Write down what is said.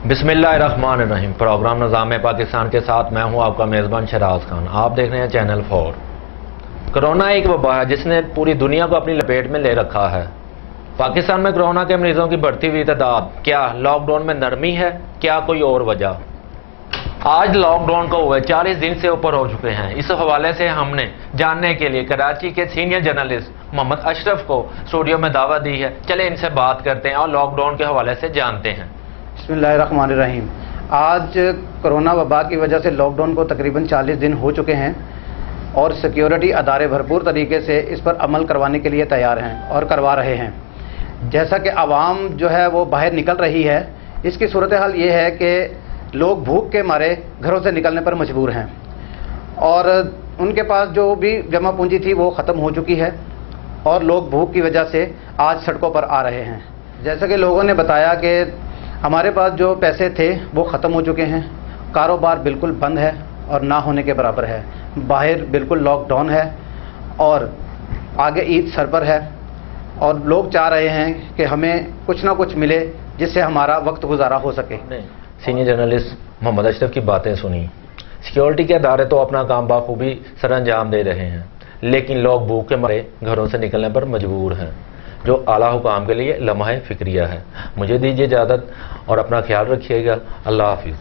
बिस्मिल्लाहिर्रहमानिर्रहीम। प्रोग्राम निज़ाम पाकिस्तान के साथ मैं हूं आपका मेज़बान शहराज खान। आप देख रहे हैं चैनल 4। कोरोना एक वबा है जिसने पूरी दुनिया को अपनी लपेट में ले रखा है। पाकिस्तान में कोरोना के मरीजों की बढ़ती हुई तादाद, क्या लॉकडाउन में नरमी है, क्या कोई और वजह? आज लॉकडाउन को हुए 40 दिन से ऊपर हो चुके हैं। इस हवाले से हमने जानने के लिए कराची के सीनियर जर्नलिस्ट मोहम्मद अशरफ को स्टूडियो में दावत दी है। चले इनसे बात करते हैं और लॉकडाउन के हवाले से जानते हैं। बिस्मिल्लाहिर्रहमानिर्रहीम। आज कोरोना वबा की वजह से लॉकडाउन को तकरीबन 40 दिन हो चुके हैं और सिक्योरिटी अदारे भरपूर तरीके से इस पर अमल करवाने के लिए तैयार हैं और करवा रहे हैं। जैसा कि आवाम जो है वो बाहर निकल रही है, इसकी सूरत हाल ये है कि लोग भूख के मारे घरों से निकलने पर मजबूर हैं और उनके पास जो भी जमा पूंजी थी वो ख़त्म हो चुकी है और लोग भूख की वजह से आज सड़कों पर आ रहे हैं। जैसा कि लोगों ने बताया कि हमारे पास जो पैसे थे वो ख़त्म हो चुके हैं, कारोबार बिल्कुल बंद है और ना होने के बराबर है, बाहर बिल्कुल लॉकडाउन है और आगे ईद सर पर है और लोग चाह रहे हैं कि हमें कुछ ना कुछ मिले जिससे हमारा वक्त गुजारा हो सके। सीनियर जर्नलिस्ट मोहम्मद अशरफ की बातें सुनी। सिक्योरिटी के अदारे तो अपना काम बाखूबी सर अंजाम दे रहे हैं, लेकिन लोग भूख के मारे घरों से निकलने पर मजबूर हैं, जो आला हुकाम के लिए लम्हा फिक्रिया है। मुझे दीजिए इजाज़त और अपना ख्याल रखिएगा। अल्लाह हाफिज़।